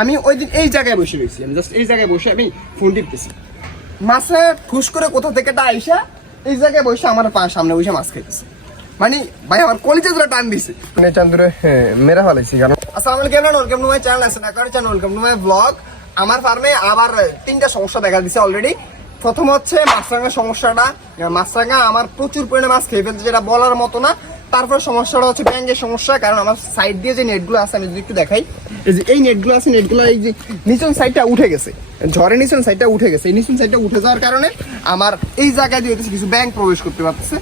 আমি ওই দিন এই জায়গায় বসে রয়েছি, আমি জাস্ট এই জায়গায় বসে আমি ফোন টিপতেছি, মাছে ঠুস করে কোথা থেকে আইসা এই জায়গায় বসে আমার সামনে বসে মাছ খাইতেছে। মানে ভাই আমার কলিজা ধরে টান দিছে, মানে চান্দুরে মেরা ফেলাইছি কারণ আসসালামু আলাইকুম, welcome to my channel, welcome to my blog. আমার ফার্মে আবার 3টা সমস্যা দেখা দিছে অলরেডি। প্রথম হচ্ছে মাছরাঙা সমস্যাটা, মাছরাঙা আমার প্রচুর পরিমাণে মাছ খেয়ে ফেলছে, যেটা বলার মতো না। তারপর সমস্যাটা হচ্ছে ব্যাঙের সমস্যা, কারণ আমার সাইড দিয়ে যে নেটগুলো আছে আমি যদি একটু দেখাই, এই যে এই নেটগুলো আছে, নেটগুলো এই যে নিচন সাইডটা উঠে গেছে, ঝড়ে নিচন সাইডটা উঠে গেছে। এই নিচন সাইডটা উঠে যাওয়ার কারণে আমার এই জায়গায় দিয়ে কিছু ব্যাঙ প্রবেশ করতে পারতেছে।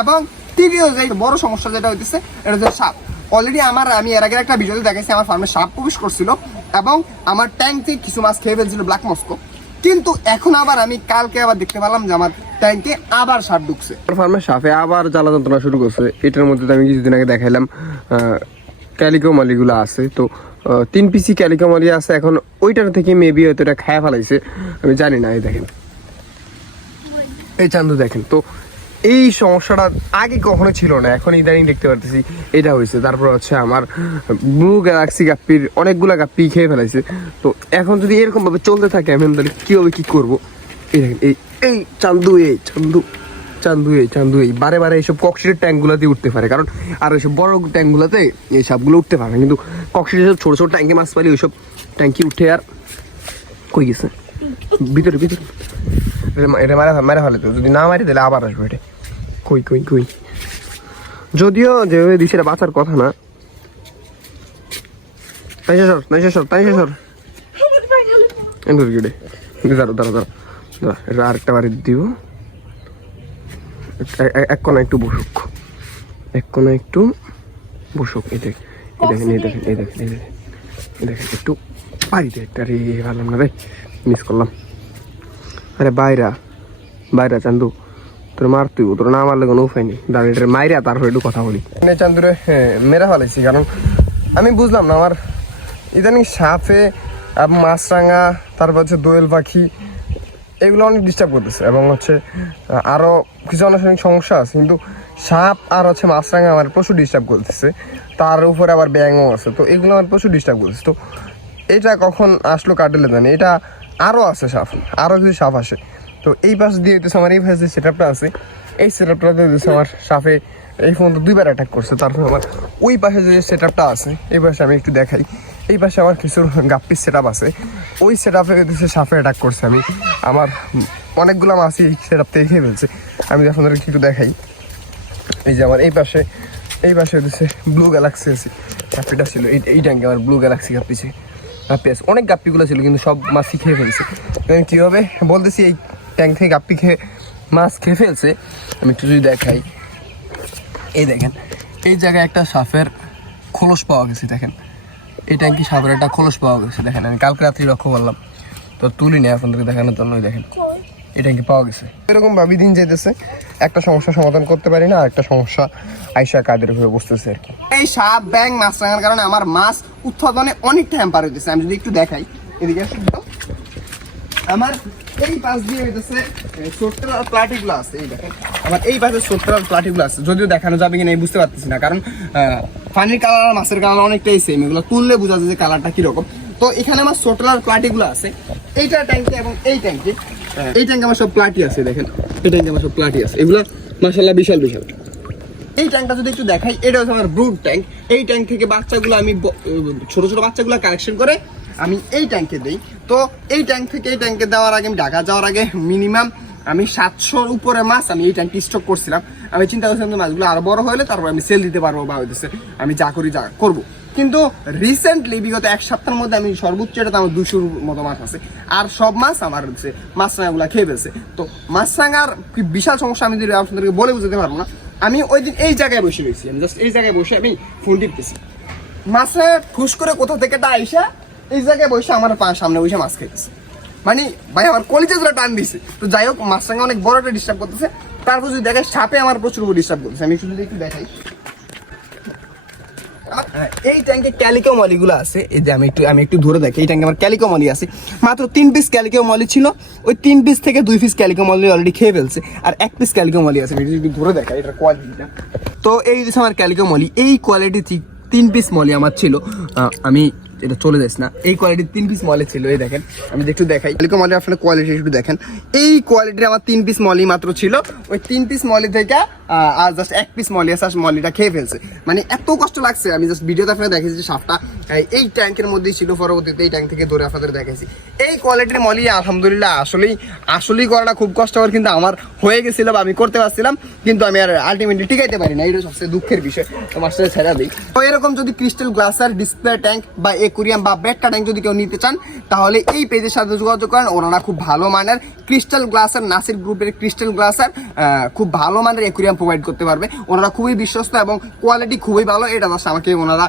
এবং তৃতীয় যে বড় সমস্যা যেটা হইতেছে, এটা হচ্ছে সাপ। অলরেডি আমি এর আগে একটা ভিডিওতে দেখাইছি আমার ফার্মে সাপ প্রবেশ করছিল এবং আমার ট্যাঙ্ক থেকে কিছু মাছ খেয়ে ফেলছিল ব্ল্যাক মস্কো। কিন্তু এখন আবার আমি কালকে আবার দেখতে পেলাম যে আমার ট্যাঙ্কে আবার সাপ ঢুকছে। ফার্মে সাপে আবার জ্বালা যন্ত্রণা শুরু করছে। এটার মধ্যে আমি কিছুদিন আগে দেখাইলাম ক্যালিকো মালিগুলো আছে, তো 3 পিসি ক্যালিকো মালি আছে। এখন ওইটার থেকে মেবি হয়তো এটা খায়া ফেলাইছে, আমি জানি না। এই দেখেন, এই চান্দু দেখেন, তো এই সমস্যাটা আগে কখনো ছিল না, এখন ইদানিং দেখতে পারতেছি এটা হয়েছে। তারপর হচ্ছে আমার ব্লু গ্যালাক্সি গাপ্পির অনেকগুলা গাপ্পি খেয়ে ফেলাইছে। তো এখন যদি এরকম ভাবে চলতে থাকে আমি তাহলে কীভাবে কী করবো? এই দেখেন, এই চান্দু এই বারে বারে এইসব কক্সিডের ট্যাঙ্কগুলোতে উঠতে পারে, কারণ আর ওইসব বড় ট্যাঙ্কগুলোতে এই সাপগুলো উঠতে পারে না। কিন্তু কক্সিডের ছোটো ছোটো ট্যাঙ্কে মাছ পাইলে ওইসব ট্যাঙ্কি উঠে আর কই গেছে ভিতরে এটা মারা ফেলে। তো যদি না মারি তাহলে আবার আসবে এটা। কই যদিও যেভাবে দিছে এটা বাঁচার কথা না। আরেকটা বাড়ি দিব, এক কোনা একটু বসুক, এই দেখেন একটু বাড়িতে একটা রে ভাবলাম না রে, মিস করলাম। আরে বাইরা চান্দু, তোর মার তুই তোর না মারলে কোনো উপায় নেই, দাঁড়িয়ে মাইরা তারপর একটু কথা বলি। চান্দুরে মেরা ফেলাইছি, কারণ আমি বুঝলাম না আমার ইদানিং সাপে মাছরাঙা, তারপর হচ্ছে দোয়েল পাখি, এগুলো অনেক ডিস্টার্ব করতেছে। এবং হচ্ছে আরও কিছু অনেক সমস্যা আছে, কিন্তু সাপ আর হচ্ছে মাছরাঙা আমার প্রচুর ডিস্টার্ব করতেছে। তার উপরে আবার ব্যাঙও আছে, তো এগুলো আমার প্রচুর ডিস্টার্ব করতেছে। তো এটা কখন আসলো কাটেলে জানি, এটা আরও আছে সাপ, আরও কিছু সাপ আসে। তো এই পাশ দিয়ে হইতেছে আমার এই পাশে যে সেটআপটা আছে, এই সেটআপটা দিয়ে আমার সাপে এই পর্যন্ত 2বার অ্যাটাক করছে। তারপর আমার ওই পাশে যে সেটআপটা আছে, এই পাশে আমি একটু দেখাই, এই পাশে আমার কিছু গাপ্পির সেটআপ আছে, ওই সেটআপে হইতেছে সাপে অ্যাটাক করছে। আমার অনেকগুলো মাছই এই সেটআপ থেকে খেয়ে ফেলছে। আমি আপনাদেরকে একটু দেখাই, এই যে আমার এই পাশে হইতেছে ব্লু গ্যালাক্সি আছে, গাপ্পিটা ছিল এই ট্যাঙ্কে আমার ব্লু গ্যালাক্সি গাপ্পি আছে, অনেক গাপ্পিগুলো ছিল, কিন্তু সব মাছই খেয়ে ফেলছে। কীভাবে বলতেছি, এই ট্যাঙ্ক থেকে গাপ্পি খেয়ে মাছ খেয়ে ফেলছে। আমি একটু যদি দেখাই, এই দেখেন এই জায়গায় একটা সাপের খোলস পাওয়া গেছে। দেখেন এই ট্যাঙ্কি সাপের একটা খোলস পাওয়া গেছে। দেখেন আমি কালকে রাত্রি লক্ষ্য করলাম, তো তুলি নেই আপনাদেরকে দেখানোর জন্য। দেখেন এই ট্যাঙ্কি পাওয়া গেছে। এরকম ভাবি দিন যেতেছে, একটা সমস্যার সমাধান করতে পারি না, আর একটা সমস্যা আইসা কাদের হয়ে বসতেছে আর কি। এই সাপ ব্যাঙ মাছরাঙার কারণে আমার মাছ উৎপাদনে অনেকটা হ্যাম্পার হইতেছে। আমি যদি একটু দেখাই, এদিকে আমার এই পাশ দিয়ে হইতেছে সোট্টার প্লাটিগুলো আছে। এই দেখেন আমার এই পাশে সোট্টার প্লাটিগুলো আছে, যদিও দেখানো যাবে কিনা বুঝতে পারতেছি না, কারণ পানির কালার আর মাছের কালার অনেকটাই সেম, এগুলো তুললে বোঝা যায় যে কালারটা কিরকম। তো এখানে আমার সোট্টার প্লাটিগুলো আছে, এইটা ট্যাঙ্কে এবং এই ট্যাঙ্কে আমার সব প্লাটি আছে। দেখেন এই ট্যাঙ্কে আমার সব প্লাটি আছে, এগুলো মাশাআল্লাহ বিশাল। এই ট্যাঙ্কটা যদি একটু দেখাই, এটা হচ্ছে আমার ব্রুড ট্যাঙ্ক। এই ট্যাঙ্ক থেকে বাচ্চাগুলো আমি ছোট বাচ্চাগুলো কালেকশন করে আমি এই ট্যাঙ্কে দিই। তো এই ট্যাঙ্ক থেকে এই ট্যাঙ্কে দেওয়ার আগে, আমি ঢাকা যাওয়ার আগে মিনিমাম আমি 700-র উপরে মাছ আমি এই ট্যাঙ্কে স্টক করছিলাম। আমি চিন্তা করছিলাম যে মাছগুলো আরো বড় হলে তারপর আমি সেল দিতে পারবো, বা হইতেছে আমি যা করবো। কিন্তু রিসেন্টলি বিগত 1 সপ্তাহের মধ্যে আমি সর্বোচ্চ এটা আমার 200-র মতো মাছ আছে, আর সব মাছ আমার হচ্ছে মাছরাঙাগুলা খেয়ে ফেলছে। তো মাছরাঙার কি বিশাল সমস্যা আমি যদি আপনাদেরকে বলে বুঝতে পারবো না। আমি ওই দিন এই জায়গায় বসে রয়েছি, আমি জাস্ট এই জায়গায় বসে আমি ফোন টিপতেছি, মাছে ঠুস করে কোথা থেকে আইসা এই জায়গায় বসে আমার সামনে বসে মাছ খাইতেছে। মানে ভাই আমার কলিজা ধরে টান দিছে। তো যাই হোক, মাছরাঙা অনেক বড় একটা ডিস্টার্ব করতেছে। তারপর যদি দেখাই, সাপে আমার প্রচুর ডিস্টার্ব করতেছে। আমি শুধু একটু দেখাই, এই ট্যাঙ্কে ক্যালিকো মলিগুলো আছে। এই যে আমি একটু ধরে দেখি, এই ট্যাঙ্কে আমার ক্যালিকো মলি আছে। মাত্র 3 পিস ক্যালিকো মলি ছিল, ওই 3 পিস থেকে 2 পিস ক্যালিকো মলি অলরেডি খেয়ে ফেলছে, আর 1 পিস ক্যালিকো মলি আছে। আমি একটু ধরে দেখাই এটার কোয়ালিটিটা। তো এই যে আমার ক্যালিকো মলি, এই কোয়ালিটি 3 পিস মলি আমার ছিল। আমি এটা চলে যাস না। এই কোয়ালিটির 3 পিস মলি ছিল, এই দেখেন আমি একটু দেখাই এলিকো মলি আপনার কোয়ালিটি একটু দেখেন। এই কোয়ালিটির আমার 3 পিস মলি মাত্র ছিল, ওই 3 পিস মলি থেকে আর জাস্ট 1 পিস মলি আছে, মলিটা খেয়ে ফেলছে। মানে এত কষ্ট লাগছে, আমি জাস্ট ভিডিওতে আপনাদের দেখাইছি যে সাপটা এই ট্যাঙ্কের মধ্যেই ছিল, পরবর্তীতে এই ট্যাঙ্ক থেকে ধরে আপনাদের দেখাইছি। এই কোয়ালিটির মলি আলহামদুলিল্লাহ আসলেই করাটা খুব কষ্টকর, কিন্তু আমার হয়ে গেছিল বা আমি করতে পারছিলাম, কিন্তু আমি আর আলটিমেটলি টিকাইতে পারি না, এটা সবচেয়ে দুঃখের বিষয়। তোমার সাথে ছেড়া দিই। তো এরকম যদি ক্রিস্টাল গ্লাসার ডিসপ্লে ট্যাঙ্ক বা একুরিয়াম বা বেটটা ট্যাঙ্ক যদি কেউ নিতে চান, তাহলে এই পেজের সাথে যোগাযোগ করেন। ওনারা খুব ভালো মানের ক্রিস্টাল গ্লাসার, নাসির গ্রুপের ক্রিস্টাল গ্লাসার খুব ভালো মানের একুরিয়াম প্রোভাইড করতে পারবে। ওনারা খুবই বিশ্বস্ত এবং কোয়ালিটি খুবই ভালো। এটা জাস্ট আমাকে ওনারা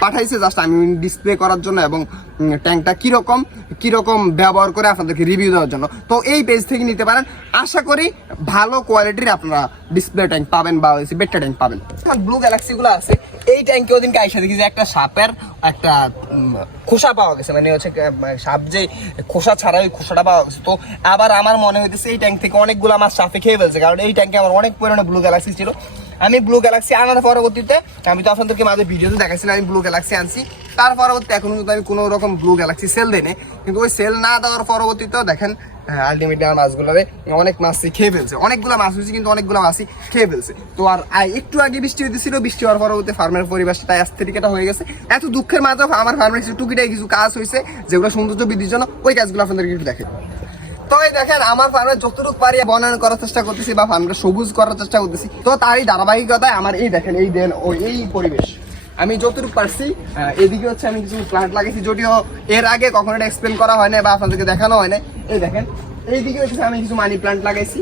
পাঠাইছে জাস্ট আমি ডিসপ্লে করার জন্য এবং ট্যাঙ্কটা কিরকম ব্যবহার করে আপনাদেরকে রিভিউ দেওয়ার জন্য। তো এই পেজ থেকে নিতে পারেন, আশা করি ভালো কোয়ালিটির আপনারা ডিসপ্লে ট্যাঙ্ক পাবেন বা বেটটা ট্যাঙ্ক পাবেন। ব্লু গ্যালাক্সিগুলো আছে, এই ট্যাঙ্কে ওদিনকে আইসা দেখি যে একটা সাপের একটা খোসা পাওয়া গেছে, মানে হচ্ছে সাপ যে খোসা ছাড়া ওই খোসাটা পাওয়া গেছে। তো আবার আমার মনে হইতেছে এই ট্যাঙ্ক থেকে অনেকগুলো আমার সাপে খেয়ে ফেলছে, কারণ এই ট্যাঙ্কে আমার অনেক পরিমাণে ব্লু গ্যালাক্সি ছিল। আমি ব্লু গ্যালাক্সি আনার পরবর্তীতে আমি তো আপনাদেরকে মাঝে ভিডিওতে দেখাচ্ছিলাম আমি ব্লু গ্যালাক্সি আনছি, তার পরবর্তী এখন কিন্তু আমি কোনো রকম ব্লু গ্যালাক্সি সেল দিই, কিন্তু ওই সেল না দেওয়ার পরবর্তীতেও দেখেন আলটিমেটলি আমার মাছগুলোরে অনেক মাছই খেয়ে ফেলছে। অনেকগুলো মাছ হয়েছে কিন্তু অনেকগুলো মাছই খেয়ে ফেলছে। তো আর একটু আগে বৃষ্টি হইতেছিল, বৃষ্টি হওয়ার পরবর্তী ফার্মের পরিবেশটা তাই অ্যাস্থেটিকটা হয়ে গেছে। এত দুঃখের মাঝেও আমার ফার্মের কিছু টুকিটাই কিছু কাজ হয়েছে যেগুলো সৌন্দর্য বৃদ্ধির জন্য, ওই কাজগুলো আপনাদেরকে একটু দেখে। তো এই দেখেন আমার ফার্মে যতটুকু পারি বনায়ন করার চেষ্টা করতেছি বা ফার্মটা সবুজ করার চেষ্টা করতেছি। তো তারই ধারাবাহিকতায় আমার এই দেখেন এই দেন ওই এই পরিবেশ আমি যতটুকু পারছি। এদিকে হচ্ছে আমি কিছু প্লান্ট লাগাইছি, যদিও এর আগে কখনো এটা এক্সপ্লেন করা হয় না বা আপনাদেরকে দেখানো হয় না। এই দেখেন এইদিকে হচ্ছে আমি কিছু মানি প্লান্ট লাগাইছি,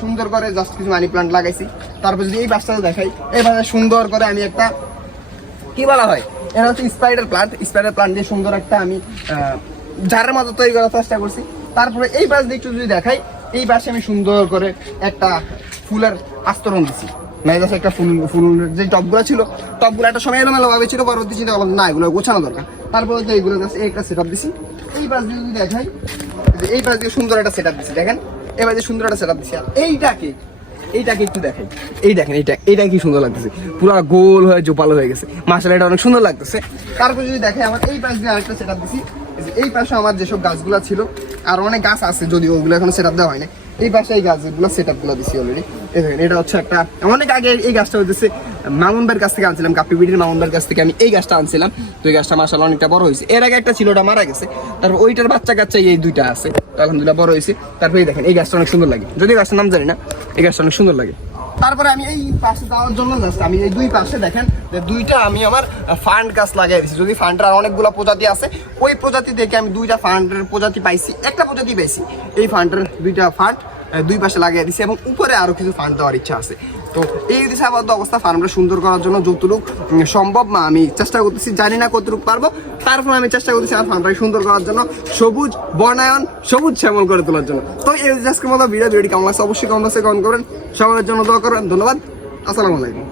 সুন্দর করে জাস্ট কিছু মানি প্লান্ট লাগাইছি। তারপর যদি এই বাসটা দেখাই, এইভাবে সুন্দর করে আমি একটা কি বলা হয় এটা হচ্ছে স্পাইডার প্লান্ট দিয়ে সুন্দর একটা আমি ঝাড়ের মতো তৈরি করার চেষ্টা করছি। তারপরে এই পাশ দিয়ে একটু যদি দেখাই, এই পাশে আমি সুন্দর করে একটা ফুলের আস্তরণ দিচ্ছি, মানে একটা ফুল যে টপগুলো ছিল, টপগুলো একটা সময় এলোমেলো ভাবে ছিল, পরবর্তী চিন্তা করলাম না এগুলো গোছানো দরকার। তারপরে তো এইগুলো একটা সেট আপ দিছি। এই পাশ দিয়ে যদি দেখাই, এই পাশ দিয়ে সুন্দর একটা সেট আপ দিচ্ছি, দেখেন এবার যে সুন্দর একটা সেট আপ দিচ্ছি। আর এইটাকে একটু দেখাই, এই দেখেন এইটা কি সুন্দর লাগতেছে, পুরো গোল হয়ে জোপালো হয়ে গেছে, মাশাআল্লাহ এটা অনেক সুন্দর লাগতেছে। তারপর যদি দেখাই আমার এই পাশ দিয়ে আরেকটা সেট আপ দিছি, এই পাশে আমার যেসব গাছগুলো ছিল আর অনেক গাছ আছে যদিও ওগুলো এখন সেট আপ দেওয়া হয় না, এই পাশে এই গাছগুলো সেট আপগুলো দিছি অলরেডি। এটা হচ্ছে একটা অনেক আগে এই গাছটা হইতেছে মামুন ভাইয়ের কাছ থেকে আনছিলাম, কাপি বিডির মামুন ভাইয়ের কাছ থেকে আমি এই গাছটা আনছিলাম। তো এই গাছটা মাশাআল্লাহ অনেকটা বড় হয়েছে। এর আগে একটা ছিল ওটা মারা গেছে, তারপর ওইটার বাচ্চা কাচ্চা এই দুইটা আছে, আলহামদুলিল্লাহ বড় হয়েছে। তারপরে এই দেখেন এই গাছটা অনেক সুন্দর লাগে, যদি গাছটার নাম জানি না, এই গাছটা অনেক সুন্দর লাগে। তারপরে আমি এই পাশে যাওয়ার জন্য জাস্ট আমি এই দুই পাশে দেখেন যে দুইটা আমি আমার ফান্ড গাছ লাগাই দিয়েছি। যদি ফান্ডের অনেকগুলো প্রজাতি আছে, ওই প্রজাতি থেকে আমি দুইটা ফান্ডের প্রজাতি পাইছি, একটা প্রজাতি পাইছি, এই ফান্ডের দুইটা ফান্ড দুই পাশে লাগিয়ে দিচ্ছি এবং উপরে আরো কিছু ফান্ড দেওয়ার ইচ্ছা আছে। তো এই দিশাবদ্ধ অবস্থা ফার্মটা সুন্দর করার জন্য যতটুকু সম্ভব আমি চেষ্টা করতেছি, জানি না কতটুকু পারবো, তারপর আমি চেষ্টা করতেছি আমার ফার্মটাকে সুন্দর করার জন্য, সবুজ বনায়ন সবুজ শ্যামল করে তোলার জন্য। তো এই আজকের মতো ভিডিওটি কেমন লাগছে অবশ্যই কমেন্ট বক্সে কমেন্ট করবেন। সবার জন্য দোয়া করবেন। ধন্যবাদ, আসসালামু আলাইকুম।